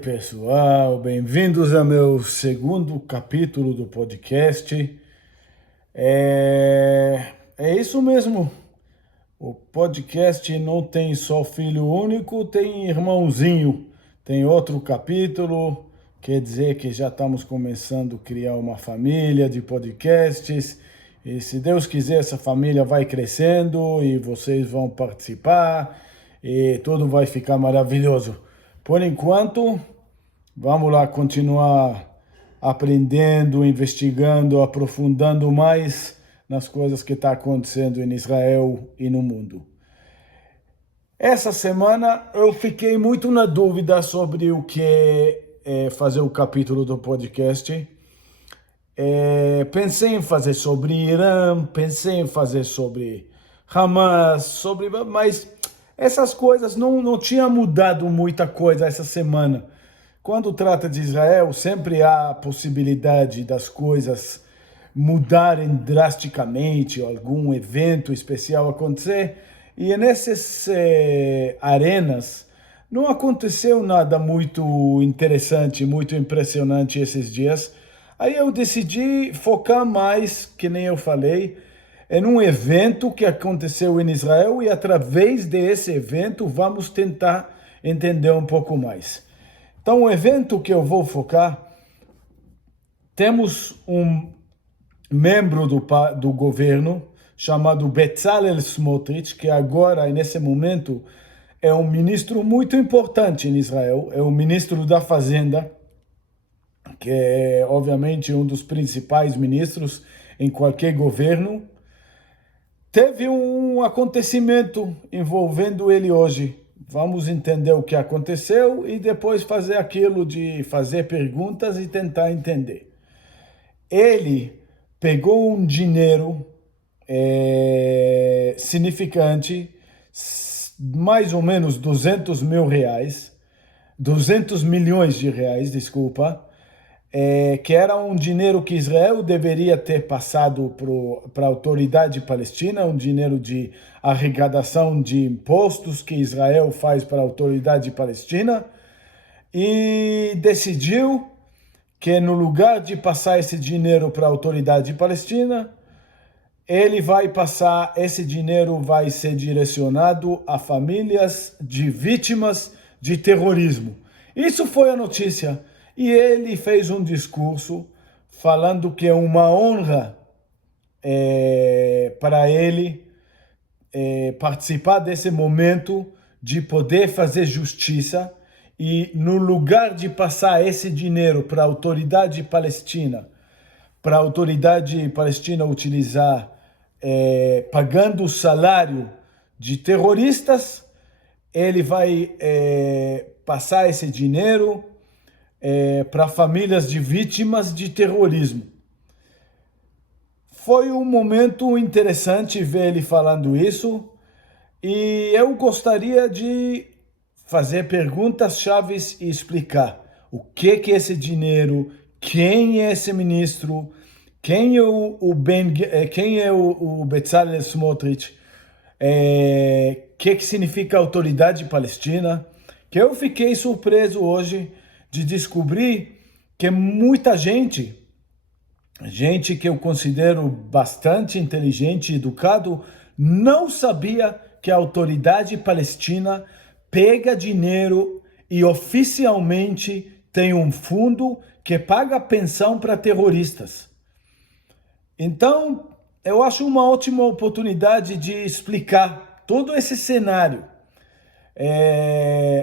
pessoal, bem-vindos ao meu segundo capítulo do podcast. É isso mesmo, o podcast não tem só filho único, tem irmãozinho, tem outro capítulo, quer dizer que já estamos começando a criar uma família de podcasts, e se Deus quiser essa família vai crescendo e vocês vão participar e tudo vai ficar maravilhoso. Por enquanto, vamos lá continuar aprendendo, investigando, aprofundando mais nas coisas que estão acontecendo em Israel e no mundo. Essa semana eu fiquei muito na dúvida sobre o que fazer o capítulo do podcast. Pensei em fazer sobre Irã, pensei em fazer sobre Hamas, mas essas coisas não tinha mudado muita coisa essa semana. Quando trata de Israel, sempre há a possibilidade das coisas mudarem drasticamente, algum evento especial acontecer, e nessas arenas não aconteceu nada muito interessante, muito impressionante esses dias. Aí eu decidi focar mais, que nem eu falei, em um evento que aconteceu em Israel e através desse evento vamos tentar entender um pouco mais. Então, o evento que eu vou focar, temos um membro do governo chamado Bezalel Smotrich, que agora, nesse momento, é um ministro muito importante em Israel, é o ministro da Fazenda, que é, obviamente, um dos principais ministros em qualquer governo. Teve um acontecimento envolvendo ele hoje. Vamos entender o que aconteceu e depois fazer aquilo de fazer perguntas e tentar entender. Ele pegou um dinheiro significante, mais ou menos 200 mil reais, 200 milhões de reais, desculpa, que era um dinheiro que Israel deveria ter passado para a autoridade palestina, um dinheiro de arrecadação de impostos que Israel faz para a autoridade palestina, e decidiu que no lugar de passar esse dinheiro para a autoridade palestina, esse dinheiro vai ser direcionado a famílias de vítimas de terrorismo. Isso foi a notícia. E ele fez um discurso falando que é uma honra para ele participar desse momento de poder fazer justiça e no lugar de passar esse dinheiro para a autoridade palestina utilizar pagando o salário de terroristas, ele vai passar esse dinheiro para famílias de vítimas de terrorismo. Foi um momento interessante ver ele falando isso e eu gostaria de fazer perguntas chaves e explicar o que é esse dinheiro, quem é esse ministro, quem é o Bezalel Smotrich, que significa autoridade palestina, que eu fiquei surpreso hoje de descobrir que muita gente que eu considero bastante inteligente e educado, não sabia que a autoridade palestina pega dinheiro e oficialmente tem um fundo que paga pensão para terroristas. Então, eu acho uma ótima oportunidade de explicar todo esse cenário.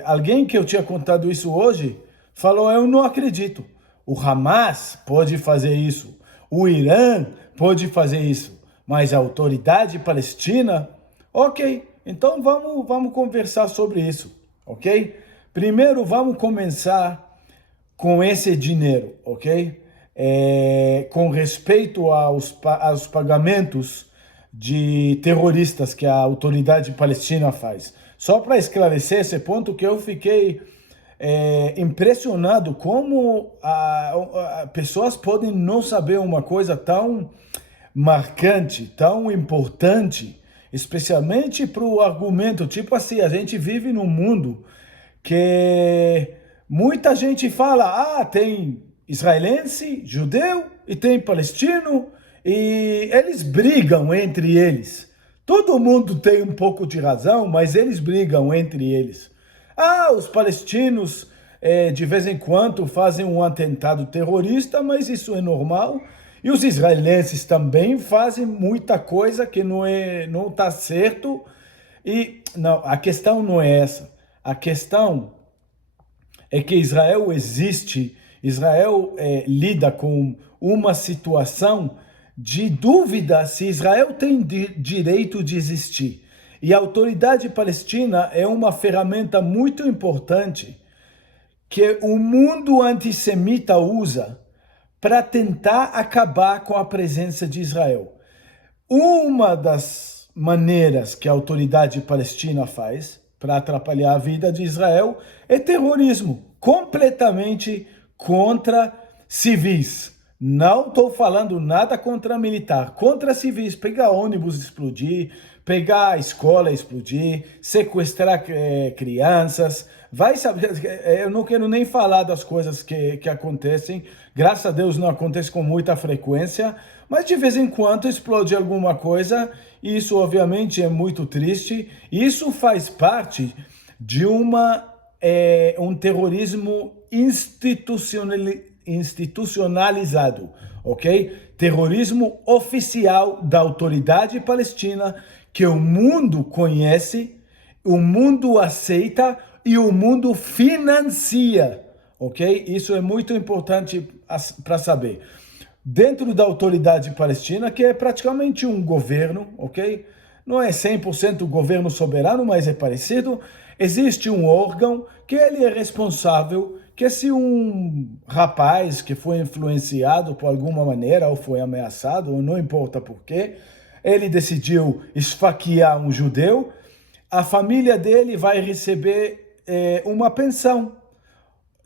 Alguém que eu tinha contado isso hoje falou, eu não acredito. O Hamas pode fazer isso. O Irã pode fazer isso. Mas a autoridade palestina, ok. Então vamos conversar sobre isso, ok? Primeiro vamos começar com esse dinheiro, ok? Com respeito aos pagamentos de terroristas que a autoridade palestina faz. Só para esclarecer esse ponto que eu fiquei impressionado como pessoas podem não saber uma coisa tão marcante, tão importante, especialmente para o argumento, tipo assim, a gente vive num mundo que Muita gente fala, tem israelense, judeu e tem palestino, e eles brigam entre eles. Todo mundo tem um pouco de razão, mas eles brigam entre eles. Os palestinos de vez em quando fazem um atentado terrorista, mas isso é normal. E os israelenses também fazem muita coisa que não está certo. E não, a questão não é essa. A questão é que Israel existe, Israel lida com uma situação de dúvida se Israel tem direito de existir. E a autoridade palestina é uma ferramenta muito importante que o mundo antissemita usa para tentar acabar com a presença de Israel. Uma das maneiras que a autoridade palestina faz para atrapalhar a vida de Israel é terrorismo, completamente contra civis. Não estou falando nada contra militar, contra civis. Pegar ônibus explodir, pegar a escola explodir, sequestrar crianças. Vai saber, eu não quero nem falar das coisas que acontecem. Graças a Deus não acontece com muita frequência, mas de vez em quando explode alguma coisa, e isso obviamente é muito triste. Isso faz parte de um terrorismo institucionalizado, ok? Terrorismo oficial da autoridade palestina que o mundo conhece, o mundo aceita e o mundo financia, ok? Isso é muito importante para saber. Dentro da autoridade palestina, que é praticamente um governo, ok? Não é 100% governo soberano, mas é parecido. Existe um órgão que ele é responsável, que se um rapaz que foi influenciado por alguma maneira, ou foi ameaçado, ou não importa por quê, ele decidiu esfaquear um judeu, a família dele vai receber uma pensão.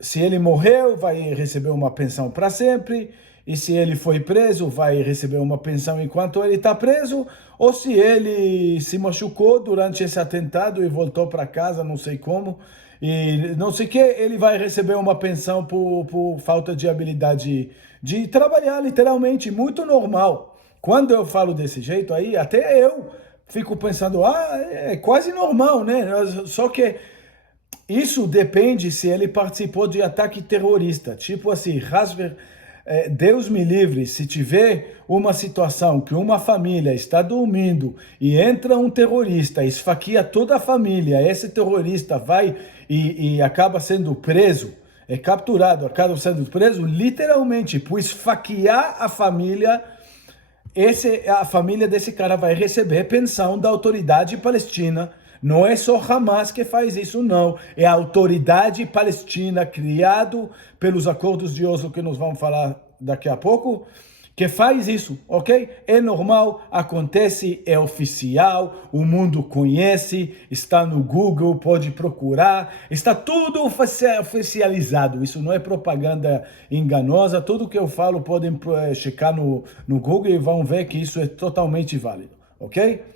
Se ele morreu, vai receber uma pensão para sempre. E se ele foi preso, vai receber uma pensão enquanto ele está preso. Ou se ele se machucou durante esse atentado e voltou para casa, não sei como, e não sei o que, ele vai receber uma pensão por falta de habilidade de trabalhar, literalmente, muito normal. Quando eu falo desse jeito aí, até eu fico pensando, é quase normal, né? Só que isso depende se ele participou de ataque terrorista. Tipo assim, Deus me livre, se tiver uma situação que uma família está dormindo e entra um terrorista, esfaqueia toda a família, esse terrorista vai e acaba sendo preso, é capturado, acaba sendo preso, literalmente, por esfaquear a família, a família desse cara vai receber pensão da autoridade palestina. Não é só Hamas que faz isso, não. É a autoridade palestina, criado pelos acordos de Oslo, que nós vamos falar daqui a pouco, que faz isso, ok? É normal, acontece, é oficial, o mundo conhece, está no Google, pode procurar, está tudo oficializado. Isso não é propaganda enganosa. Tudo que eu falo podem checar no Google e vão ver que isso é totalmente válido, ok?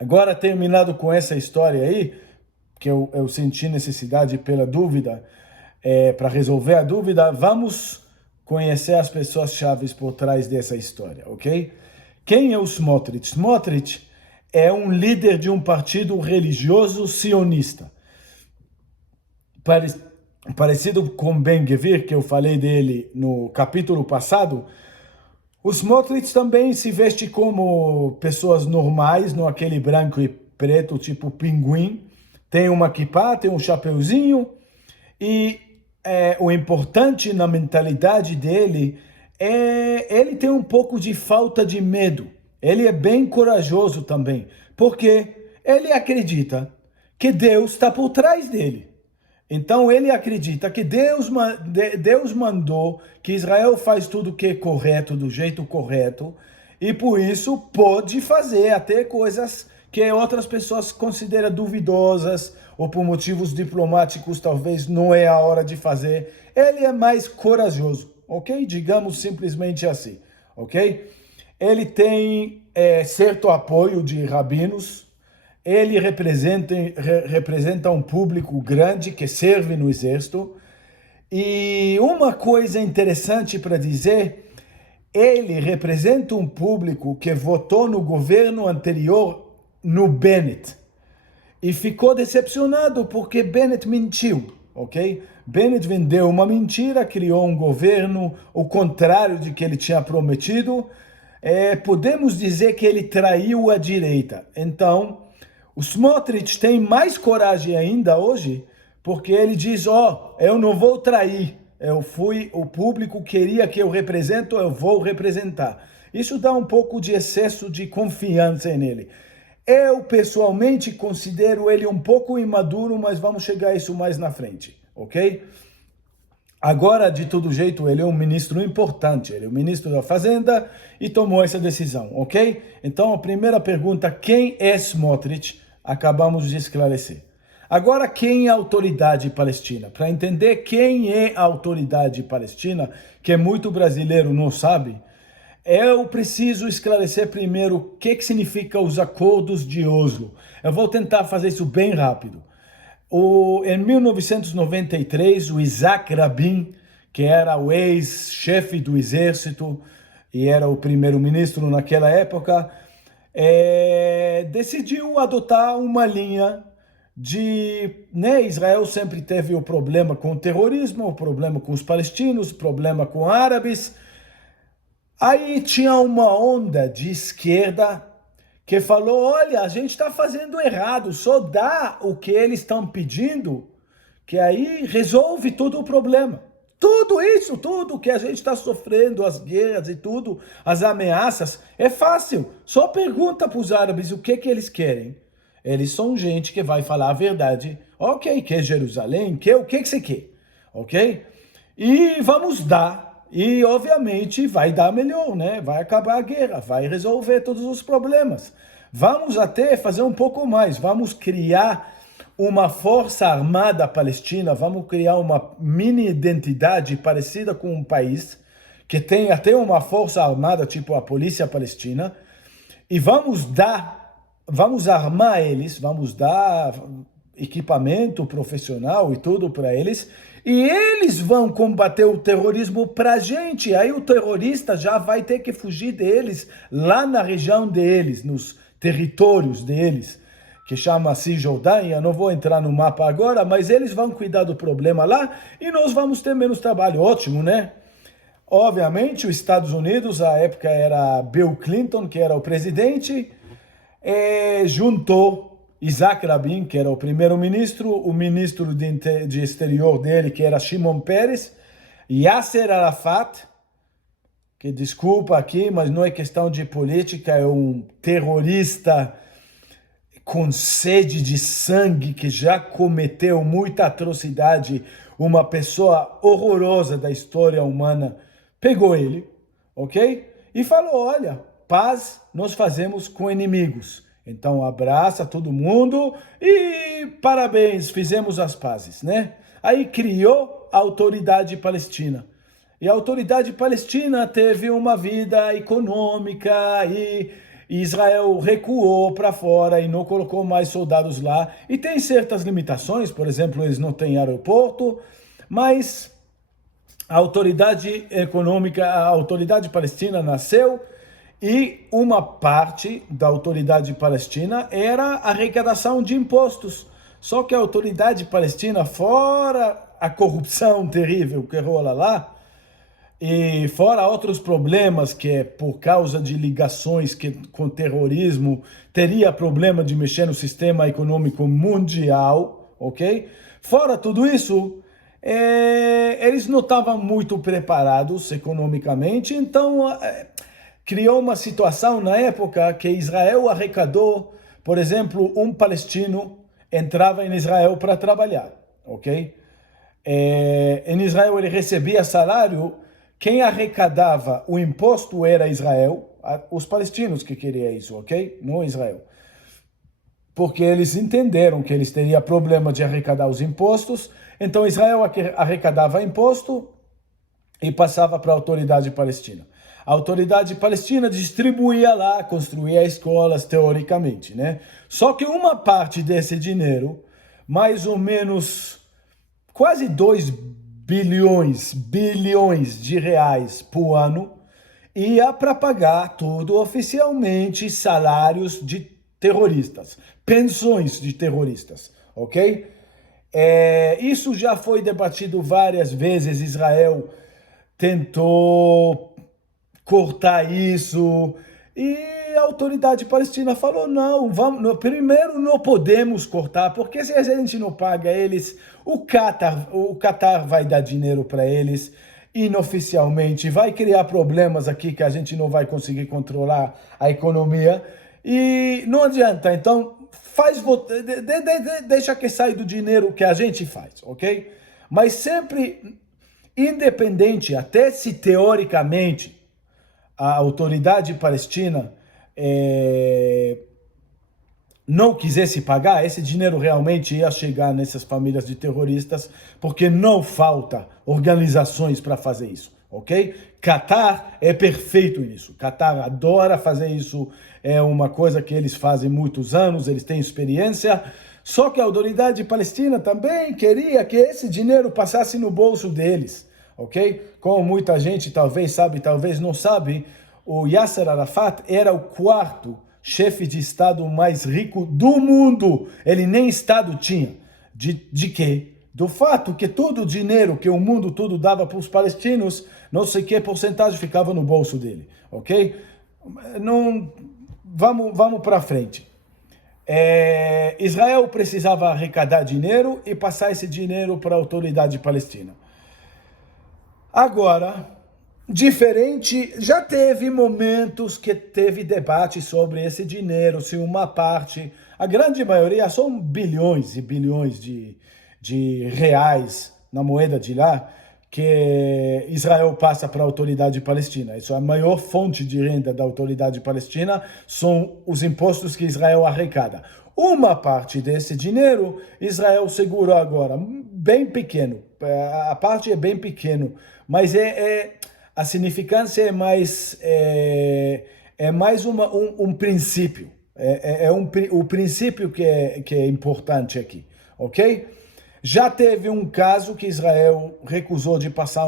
Agora, terminado com essa história aí, que eu senti necessidade pela dúvida, para resolver a dúvida, vamos conhecer as pessoas chaves por trás dessa história, ok? Quem é o Smotrich? Smotrich é um líder de um partido religioso sionista. Parecido com Ben Gvir, que eu falei dele no capítulo passado, o Smotrich também se veste como pessoas normais, no aquele branco e preto, tipo pinguim. Tem uma kippah, tem um chapeuzinho. E o importante na mentalidade dele ele tem um pouco de falta de medo. Ele é bem corajoso também, porque ele acredita que Deus está por trás dele. Então ele acredita que Deus mandou que Israel faz tudo o que é correto, do jeito correto, e por isso pode fazer até coisas que outras pessoas consideram duvidosas, ou por motivos diplomáticos talvez não é a hora de fazer. Ele é mais corajoso, ok? Digamos simplesmente assim, ok? Ele tem certo apoio de rabinos, Ele representa um público grande que serve no exército. E uma coisa interessante para dizer, ele representa um público que votou no governo anterior no Bennett. E ficou decepcionado porque Bennett mentiu, ok? Bennett vendeu uma mentira, criou um governo, o contrário de que ele tinha prometido. Podemos dizer que ele traiu a direita. Então, o Smotrich tem mais coragem ainda hoje, porque ele diz, eu não vou trair, o público queria que eu represento, eu vou representar. Isso dá um pouco de excesso de confiança nele. Eu, pessoalmente, considero ele um pouco imaduro, mas vamos chegar a isso mais na frente, ok? Agora, de todo jeito, ele é um ministro importante, ele é o ministro da Fazenda e tomou essa decisão, ok? Então, a primeira pergunta, quem é Smotrich? Acabamos de esclarecer. Agora, quem é a autoridade palestina? Para entender quem é a autoridade palestina, que muito brasileiro não sabe, eu preciso esclarecer primeiro o que significa os acordos de Oslo. Eu vou tentar fazer isso bem rápido. Em 1993, o Isaac Rabin, que era o ex-chefe do exército e era o primeiro-ministro naquela época, decidiu adotar uma linha de... Israel sempre teve o problema com o terrorismo, o problema com os palestinos, o problema com árabes. Aí tinha uma onda de esquerda que falou, olha, a gente está fazendo errado, só dá o que eles estão pedindo, que aí resolve todo o problema. Tudo isso, tudo que a gente está sofrendo, as guerras e tudo, as ameaças, é fácil. Só pergunta para os árabes o que eles querem. Eles são gente que vai falar a verdade. Ok, quer Jerusalém? O que você quer? Ok? E vamos dar. E, obviamente, vai dar melhor, né? Vai acabar a guerra, vai resolver todos os problemas. Vamos até fazer um pouco mais. Vamos criar uma força armada palestina, vamos criar uma mini-identidade parecida com um país, que tem até uma força armada, tipo a polícia palestina, e vamos armar eles, vamos dar equipamento profissional e tudo para eles, e eles vão combater o terrorismo para a gente. Aí o terrorista já vai ter que fugir deles lá na região deles, nos territórios deles, que chama Cisjordânia. Não vou entrar no mapa agora, mas eles vão cuidar do problema lá e nós vamos ter menos trabalho. Ótimo, né? Obviamente, os Estados Unidos, à época era Bill Clinton, que era o presidente, juntou Isaac Rabin, que era o primeiro-ministro, o ministro de exterior dele, que era Shimon Peres, Yasser Arafat, que desculpa aqui, mas não é questão de política, é um terrorista com sede de sangue, que já cometeu muita atrocidade, uma pessoa horrorosa da história humana, pegou ele, ok? E falou, olha, paz nós fazemos com inimigos. Então abraça todo mundo e parabéns, fizemos as pazes, né? Aí criou a Autoridade Palestina. E a Autoridade Palestina teve uma vida econômica e Israel recuou para fora e não colocou mais soldados lá. E tem certas limitações, por exemplo, eles não têm aeroporto, mas a Autoridade Econômica, a Autoridade Palestina nasceu. E uma parte da Autoridade Palestina era a arrecadação de impostos. Só que a Autoridade Palestina, fora a corrupção terrível que rola lá, e fora outros problemas que é por causa de ligações com terrorismo, teria problema de mexer no sistema econômico mundial, ok? Fora tudo isso, eles não estavam muito preparados economicamente, então... criou uma situação na época que Israel arrecadou, por exemplo, um palestino entrava em Israel para trabalhar, ok? Em Israel ele recebia salário, quem arrecadava o imposto era Israel, os palestinos que queriam isso, ok? Não Israel. Porque eles entenderam que eles teriam problema de arrecadar os impostos, então Israel arrecadava imposto e passava para a Autoridade Palestina. A autoridade palestina distribuía lá, construía escolas, teoricamente, né? Só que uma parte desse dinheiro, mais ou menos quase 2 bilhões de reais por ano, ia para pagar tudo oficialmente salários de terroristas, pensões de terroristas, ok? Isso já foi debatido várias vezes. Israel tentou cortar isso e a autoridade palestina falou, não, primeiro não podemos cortar, porque se a gente não paga eles, o Qatar vai dar dinheiro para eles inoficialmente, vai criar problemas aqui que a gente não vai conseguir controlar a economia e não adianta. Então, deixa que saia do dinheiro que a gente faz, ok? Mas sempre independente, até se teoricamente a autoridade palestina não quisesse pagar, esse dinheiro realmente ia chegar nessas famílias de terroristas, porque não falta organizações para fazer isso, ok? Qatar é perfeito nisso. Qatar adora fazer isso, é uma coisa que eles fazem muitos anos, eles têm experiência. Só que a autoridade palestina também queria que esse dinheiro passasse no bolso deles, ok? Como muita gente talvez sabe, talvez não sabe, o Yasser Arafat era o quarto chefe de Estado mais rico do mundo. Ele nem Estado tinha. De quê? Do fato que todo o dinheiro que o mundo todo dava para os palestinos, não sei que porcentagem ficava no bolso dele, ok? Não, vamos para frente. Israel precisava arrecadar dinheiro e passar esse dinheiro para a autoridade palestina. Agora, diferente, já teve momentos que teve debate sobre esse dinheiro, se uma parte, a grande maioria são bilhões e bilhões de reais na moeda de lá, que Israel passa para a autoridade palestina. Isso é a maior fonte de renda da autoridade palestina, são os impostos que Israel arrecada. Uma parte desse dinheiro, Israel segurou agora, bem pequeno, a parte é bem pequeno, mas a significância é mais um princípio, o princípio que é importante aqui, ok? Já teve um caso que Israel recusou de passar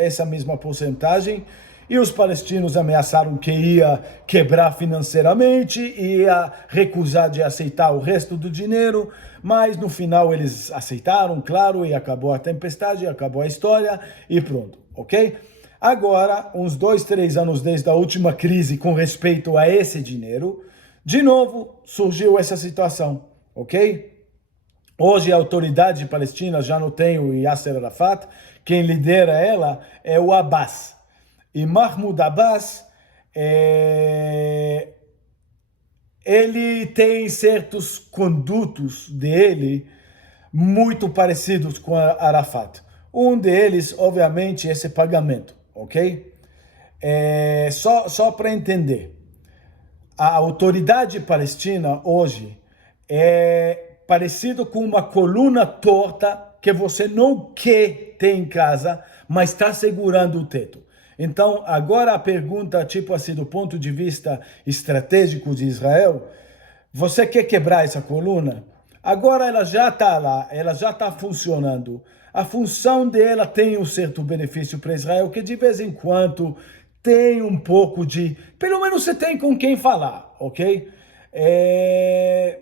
essa mesma porcentagem e os palestinos ameaçaram que ia quebrar financeiramente, ia recusar de aceitar o resto do dinheiro, mas no final eles aceitaram, claro, e acabou a tempestade, acabou a história e pronto, ok? Agora, uns 2, 3 anos desde a última crise com respeito a esse dinheiro, de novo surgiu essa situação, ok? Hoje a autoridade palestina já não tem o Yasser Arafat, quem lidera ela é o Abbas. E Mahmoud Abbas, ele tem certos condutos dele muito parecidos com a Arafat. Um deles, obviamente, é esse pagamento, ok? Só para entender, a autoridade palestina hoje é parecido com uma coluna torta que você não quer ter em casa, mas está segurando o teto. Então, agora a pergunta, tipo assim, do ponto de vista estratégico de Israel, você quer quebrar essa coluna? Agora ela já está lá, ela já está funcionando. A função dela tem um certo benefício para Israel, que de vez em quando tem um pouco de... Pelo menos você tem com quem falar, ok? É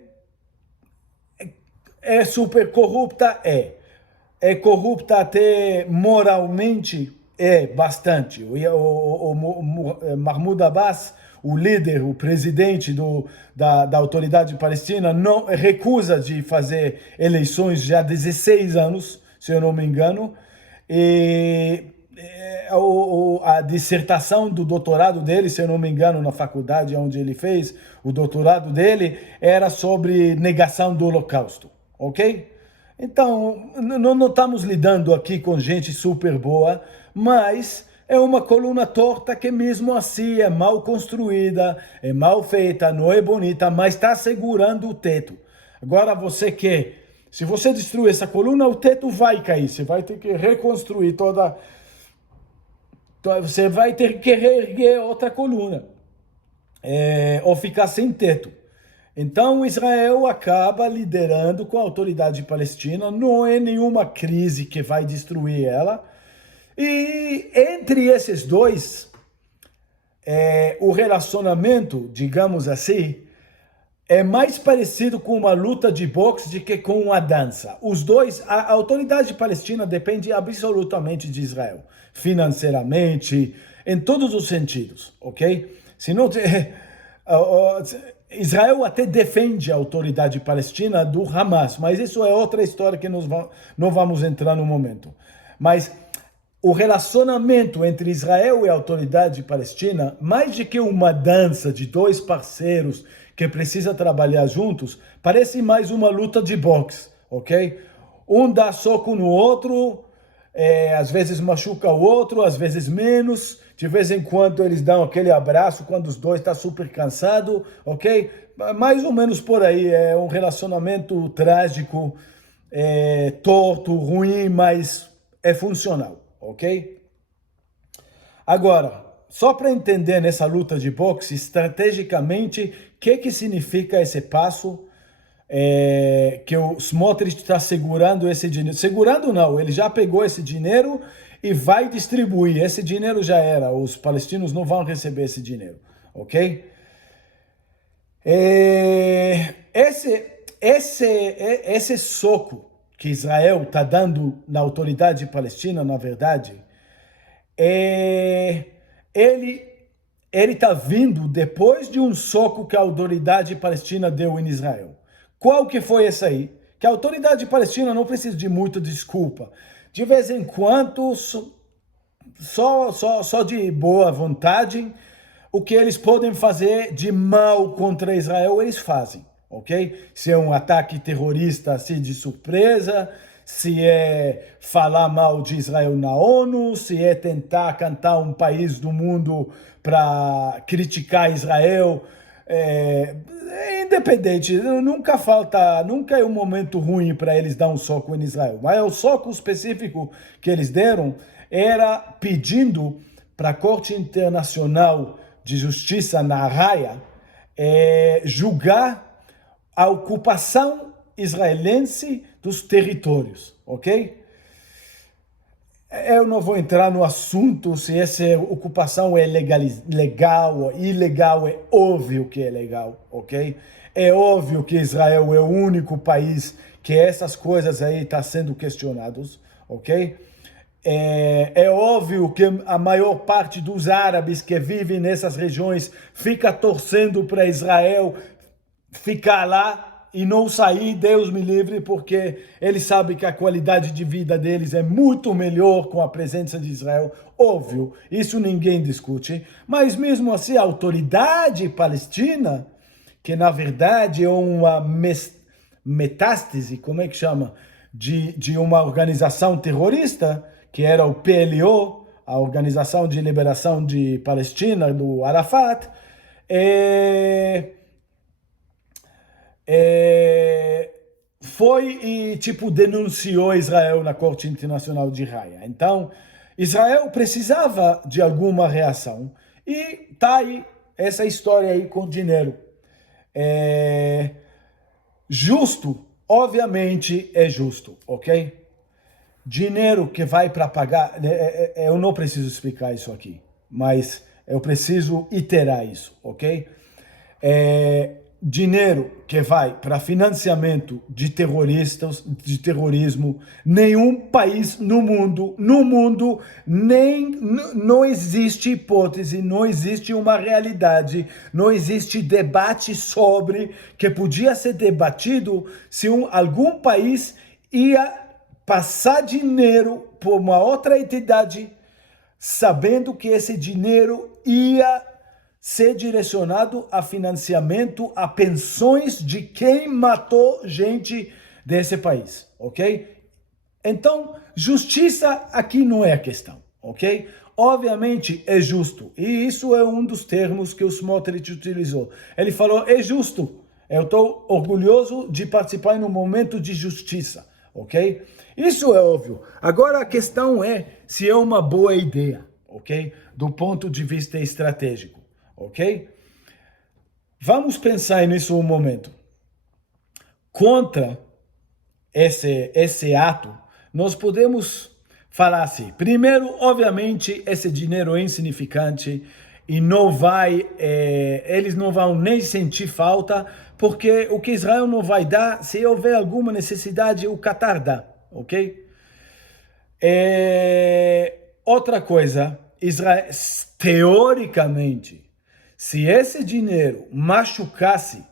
super corrupta? É corrupta até moralmente? Bastante. O Mahmoud Abbas, o líder, o presidente da autoridade palestina, não recusa de fazer eleições já há 16 anos, se eu não me engano, e a dissertação do doutorado dele, se eu não me engano, na faculdade onde ele fez o doutorado dele, era sobre negação do Holocausto, ok? Então, não estamos lidando aqui com gente super boa, mas é uma coluna torta que mesmo assim é mal construída, é mal feita, não é bonita, mas está segurando o teto. Agora se você destruir essa coluna, o teto vai cair, você vai ter que reconstruir Então, você vai ter que reerguer outra coluna, ou ficar sem teto. Então, Israel acaba liderando com a autoridade palestina, não é nenhuma crise que vai destruir ela. E entre esses dois, o relacionamento, digamos assim, é mais parecido com uma luta de boxe do que com uma dança. Os dois, a autoridade palestina depende absolutamente de Israel, financeiramente, em todos os sentidos, ok? Se não, Israel até defende a autoridade palestina do Hamas, mas isso é outra história que nós não vamos entrar no momento. Mas o relacionamento entre Israel e a autoridade palestina, mais do que uma dança de dois parceiros que precisam trabalhar juntos, parece mais uma luta de boxe, ok? Um dá soco no outro, às vezes machuca o outro, às vezes menos, de vez em quando eles dão aquele abraço quando os dois estão super cansados, ok? Mais ou menos por aí, é um relacionamento trágico, torto, ruim, mas é funcional. Ok? Agora, só para entender nessa luta de boxe, estrategicamente, o que significa esse passo que o Smotrich está segurando esse dinheiro? Segurando não, ele já pegou esse dinheiro e vai distribuir. Esse dinheiro já era, os palestinos não vão receber esse dinheiro, ok? Esse soco que Israel está dando na autoridade palestina, na verdade, ele está vindo depois de um soco que a autoridade palestina deu em Israel. Qual que foi esse aí? Que a autoridade palestina não precisa de muita desculpa. De vez em quando, só de boa vontade, o que eles podem fazer de mal contra Israel, eles fazem. Ok? Se é um ataque terrorista assim de surpresa, se é falar mal de Israel na ONU, se é tentar cantar um país do mundo para criticar Israel, independente, nunca é um momento ruim para eles dar um soco em Israel. Mas o soco específico que eles deram era pedindo para a Corte Internacional de Justiça na Haia julgar a ocupação israelense dos territórios, ok? Eu não vou entrar no assunto se essa ocupação é legal ou ilegal, é óbvio que é legal, ok? É óbvio que Israel é o único país que essas coisas aí estão sendo questionadas, ok? É óbvio que a maior parte dos árabes que vivem nessas regiões fica torcendo para Israel ficar lá e não sair, Deus me livre, porque eles sabem que a qualidade de vida deles é muito melhor com a presença de Israel. Óbvio, isso ninguém discute. Mas mesmo assim, a autoridade palestina, que na verdade é uma metástase, como é que chama? De uma organização terrorista, que era o PLO, a Organização de Liberação de Palestina, do Arafat, foi e, denunciou Israel na Corte Internacional de Haia. Então, Israel precisava de alguma reação. E tá aí, essa história aí com dinheiro. Justo, obviamente é justo, ok? Dinheiro que vai para pagar, eu não preciso explicar isso aqui, mas eu preciso iterar isso, ok? Dinheiro que vai para financiamento de terroristas, de terrorismo, nenhum país no mundo, não existe hipótese, não existe uma realidade, não existe debate sobre que podia ser debatido se algum país ia passar dinheiro por uma outra entidade, sabendo que esse dinheiro ia ser direcionado a financiamento, a pensões de quem matou gente desse país, ok? Então, justiça aqui não é a questão, ok? Obviamente é justo, e isso é um dos termos que o Smotrich utilizou. Ele falou, é justo, eu estou orgulhoso de participar em um momento de justiça, ok? Isso é óbvio. Agora a questão é se é uma boa ideia, ok? Do ponto de vista estratégico, ok? Vamos pensar nisso um momento. Contra esse ato, nós podemos falar assim. Primeiro, obviamente, esse dinheiro é insignificante e não vai, eles não vão nem sentir falta, porque o que Israel não vai dar, se houver alguma necessidade, o Qatar dá, ok? Outra coisa, Israel, teoricamente, se esse dinheiro machucasse,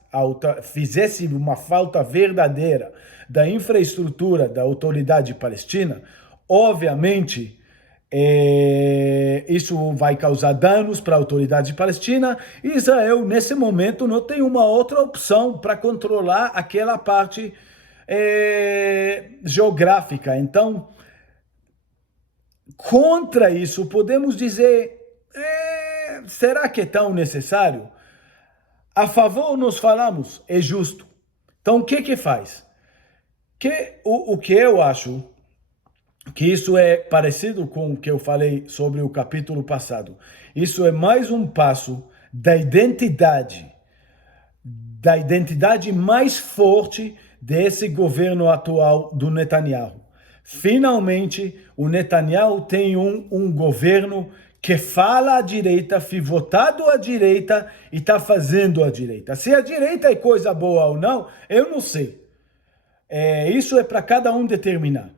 fizesse uma falta verdadeira da infraestrutura da autoridade palestina, obviamente, isso vai causar danos para a autoridade palestina. E Israel, nesse momento, não tem uma outra opção para controlar aquela parte geográfica. Então, contra isso, podemos dizer, será que é tão necessário? A favor, nós falamos, é justo. Então, o que faz? O que eu acho que isso é parecido com o que eu falei sobre o capítulo passado. Isso é mais um passo da identidade mais forte desse governo atual do Netanyahu. Finalmente, o Netanyahu tem um governo que fala à direita, foi votado à direita e está fazendo à direita. Se a direita é coisa boa ou não, eu não sei. Isso é para cada um determinar.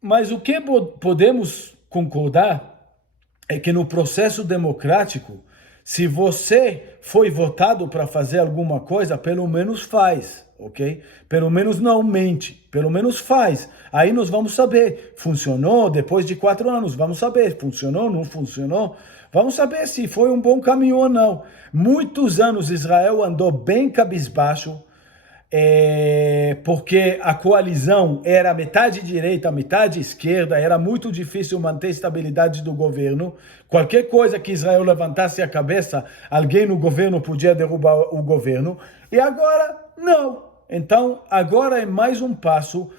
Mas o que podemos concordar é que no processo democrático, se você foi votado para fazer alguma coisa, pelo menos faz, ok? Pelo menos não mente, pelo menos faz. Aí nós vamos saber, funcionou depois de 4 anos, vamos saber, funcionou, não funcionou. Vamos saber se foi um bom caminho ou não. Muitos anos Israel andou bem cabisbaixo, porque a coalizão era metade direita, metade esquerda, era muito difícil manter a estabilidade do governo. Qualquer coisa que Israel levantasse a cabeça, alguém no governo podia derrubar o governo. E agora, não. Então, agora é mais um passo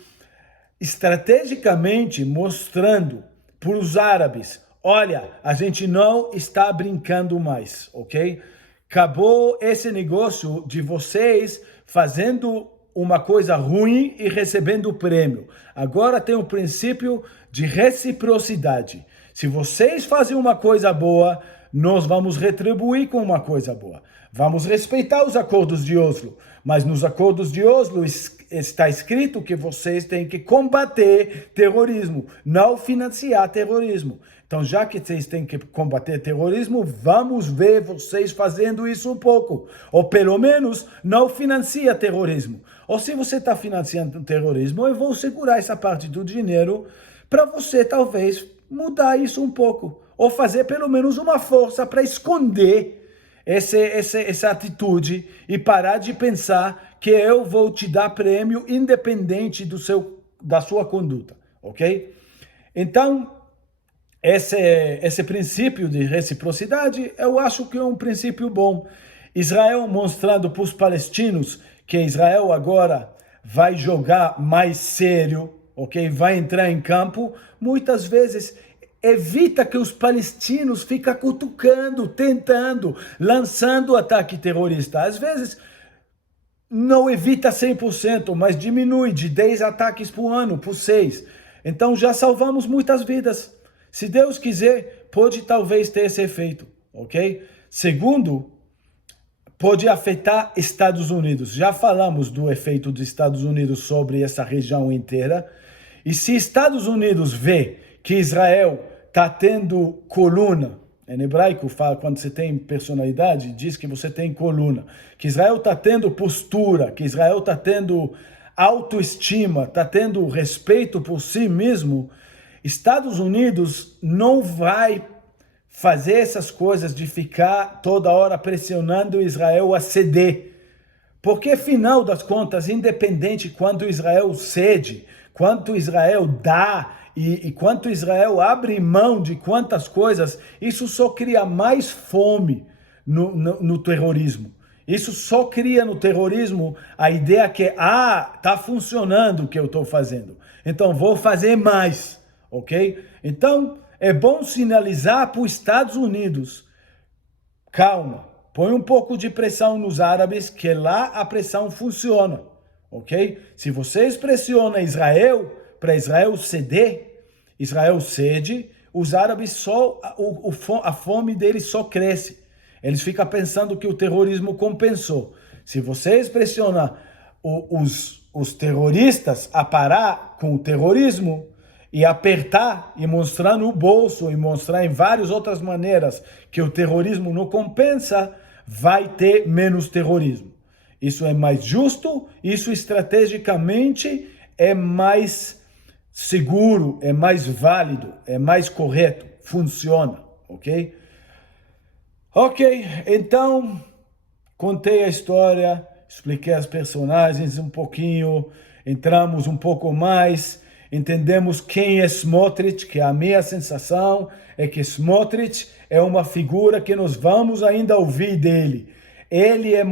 estrategicamente mostrando para os árabes, olha, a gente não está brincando mais, ok? Acabou esse negócio de vocês fazendo uma coisa ruim e recebendo prêmio. Agora tem o princípio de reciprocidade. Se vocês fazem uma coisa boa, nós vamos retribuir com uma coisa boa. Vamos respeitar os acordos de Oslo, mas nos acordos de Oslo está escrito que vocês têm que combater terrorismo, não financiar terrorismo. Então, já que vocês têm que combater terrorismo, vamos ver vocês fazendo isso um pouco. Ou pelo menos não financia terrorismo. Ou se você está financiando terrorismo, eu vou segurar essa parte do dinheiro para você talvez mudar isso um pouco. Ou fazer pelo menos uma força para esconder essa atitude e parar de pensar que eu vou te dar prêmio independente da sua conduta, ok? Então, esse princípio de reciprocidade, eu acho que é um princípio bom. Israel mostrando para os palestinos que Israel agora vai jogar mais sério, ok? Vai entrar em campo, muitas vezes evita que os palestinos fiquem cutucando, tentando, lançando ataque terrorista. Às vezes, não evita 100%, mas diminui de 10 ataques por ano, por 6. Então, já salvamos muitas vidas. Se Deus quiser, pode talvez ter esse efeito, ok? Segundo, pode afetar Estados Unidos. Já falamos do efeito dos Estados Unidos sobre essa região inteira. E se Estados Unidos vê que Israel está tendo coluna, em hebraico fala, quando você tem personalidade, diz que você tem coluna, que Israel está tendo postura, que Israel está tendo autoestima, está tendo respeito por si mesmo, Estados Unidos não vai fazer essas coisas de ficar toda hora pressionando Israel a ceder. Porque, afinal das contas, independente quanto Israel cede, quanto Israel dá e quanto Israel abre mão de quantas coisas, isso só cria mais fome no terrorismo. Isso só cria no terrorismo a ideia que, está funcionando o que eu estou fazendo, então vou fazer mais. Ok? Então, É bom sinalizar para os Estados Unidos: calma, põe um pouco de pressão nos árabes, que lá a pressão funciona, ok? Se vocês pressionam Israel, para Israel ceder, Israel cede, os árabes só, a fome deles só cresce. Eles ficam pensando que o terrorismo compensou. Se vocês pressionam os terroristas a parar com o terrorismo e apertar e mostrar no bolso e mostrar em várias outras maneiras que o terrorismo não compensa, vai ter menos terrorismo. Isso é mais justo, isso estrategicamente é mais seguro, é mais válido, é mais correto, funciona, ok? Ok, então contei a história, expliquei as personagens um pouquinho, entramos um pouco mais, entendemos quem é Smotrich, que a minha sensação é que Smotrich é uma figura que nós vamos ainda ouvir dele. Ele é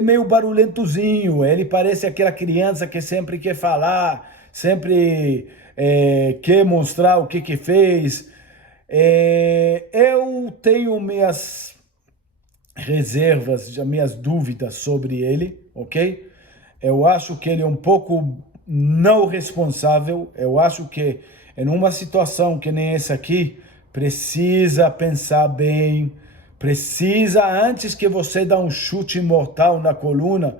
meio barulhentozinho, ele parece aquela criança que sempre quer falar, sempre quer mostrar o que fez. Eu tenho minhas reservas, minhas dúvidas sobre ele, ok? Eu acho que ele é um pouco não responsável. Eu acho que em uma situação que nem essa aqui, precisa pensar bem, precisa, antes que você dá um chute mortal na coluna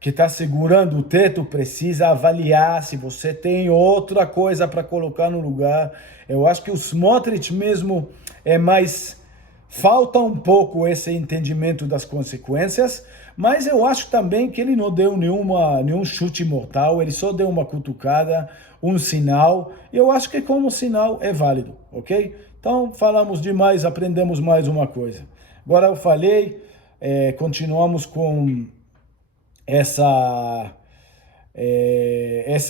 que está segurando o teto, precisa avaliar se você tem outra coisa para colocar no lugar. Eu acho que o Smotrich mesmo é mais... Falta um pouco esse entendimento das consequências, mas eu acho também que ele não deu nenhum chute mortal, ele só deu uma cutucada, um sinal, e eu acho que como sinal é válido, ok? Então, falamos demais, aprendemos mais uma coisa. Agora eu falei, continuamos com essa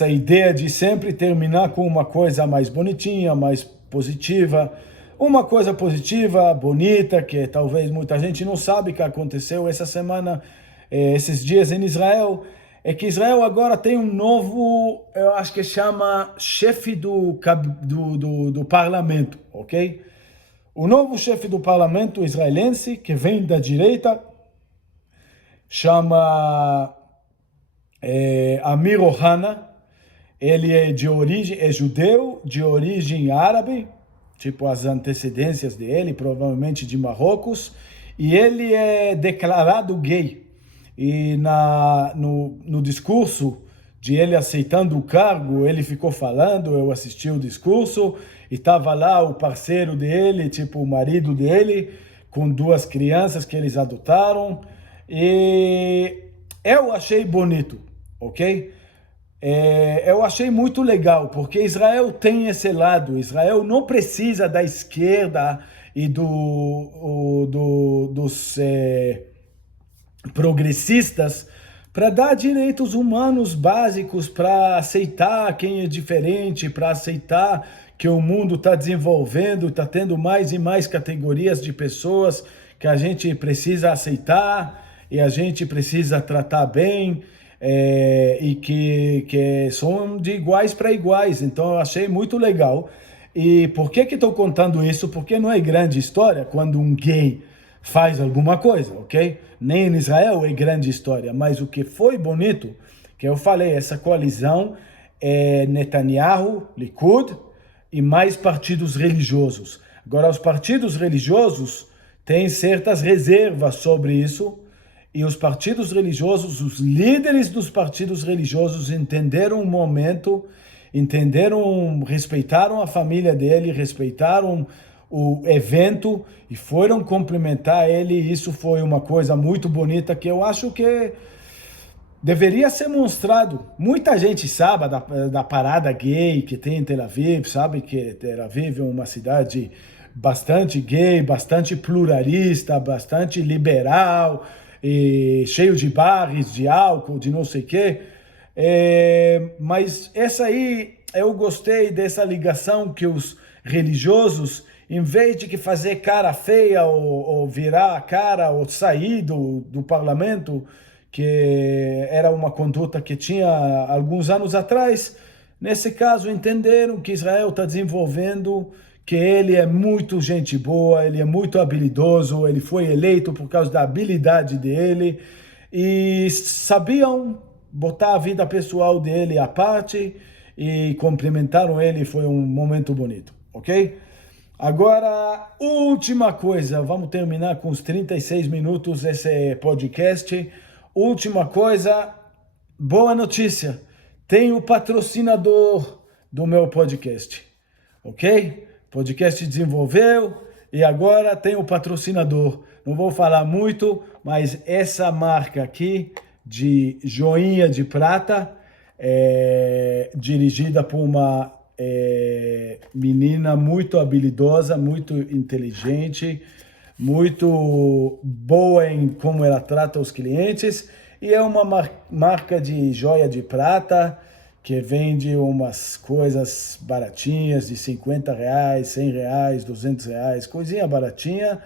ideia de sempre terminar com uma coisa mais bonitinha, mais positiva. Uma coisa positiva, bonita, que talvez muita gente não sabe que aconteceu essa semana, esses dias em Israel, é que Israel agora tem um novo, eu acho que chama chefe do parlamento, ok? O novo chefe do parlamento israelense, que vem da direita, chama Amir Ohana. Ele é judeu, de origem árabe, tipo as antecedências dele, provavelmente de Marrocos, e ele é declarado gay. E no discurso de ele aceitando o cargo, ele ficou falando, eu assisti o discurso, e estava lá o parceiro dele, tipo o marido dele, com duas crianças que eles adotaram, e eu achei bonito, ok? Eu achei muito legal, porque Israel tem esse lado. Israel não precisa da esquerda e dos progressistas para dar direitos humanos básicos, para aceitar quem é diferente, para aceitar que o mundo está desenvolvendo, está tendo mais e mais categorias de pessoas que a gente precisa aceitar e a gente precisa tratar bem. E que são de iguais para iguais. Então eu achei muito legal. E por que estou contando isso? Porque não é grande história quando um gay faz alguma coisa, ok? Nem em Israel é grande história, mas o que foi bonito, que eu falei, essa coalizão é Netanyahu, Likud e mais partidos religiosos. Agora, os partidos religiosos têm certas reservas sobre isso. E os partidos religiosos, os líderes dos partidos religiosos entenderam o momento, respeitaram a família dele, respeitaram o evento e foram cumprimentar ele. Isso foi uma coisa muito bonita que eu acho que deveria ser mostrado. Muita gente sabe da parada gay que tem em Tel Aviv, sabe que Tel Aviv é uma cidade bastante gay, bastante pluralista, bastante liberal, e cheio de bares, de álcool, de não sei o quê. Mas essa aí, eu gostei dessa ligação que os religiosos, em vez de que fazer cara feia ou virar a cara ou sair do parlamento, que era uma conduta que tinha alguns anos atrás, Nesse caso, entenderam que Israel está desenvolvendo, que ele é muito gente boa, ele é muito habilidoso, ele foi eleito por causa da habilidade dele, e sabiam botar a vida pessoal dele à parte, e cumprimentaram ele, foi um momento bonito, ok? Agora, última coisa, vamos terminar com os 36 minutos esse podcast. Última coisa, boa notícia. Tem o patrocinador do meu podcast, ok? O podcast desenvolveu e agora tem o patrocinador. Não vou falar muito, mas essa marca aqui de joinha de prata é dirigida por uma menina muito habilidosa, muito inteligente, muito boa em como ela trata os clientes, e é uma marca de joia de prata que vende umas coisas baratinhas de R$ 50, R$ 100, R$ 200, coisinha baratinha,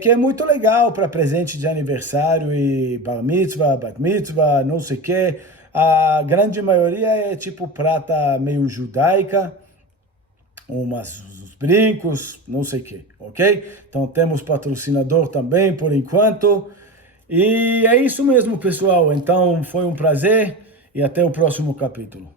que é muito legal para presente de aniversário e bar mitzvah, bat mitzvah, não sei o quê. A grande maioria é tipo prata meio judaica, uns brincos, não sei o quê, ok? Então temos patrocinador também por enquanto. E é isso mesmo, pessoal. Então foi um prazer e até o próximo capítulo.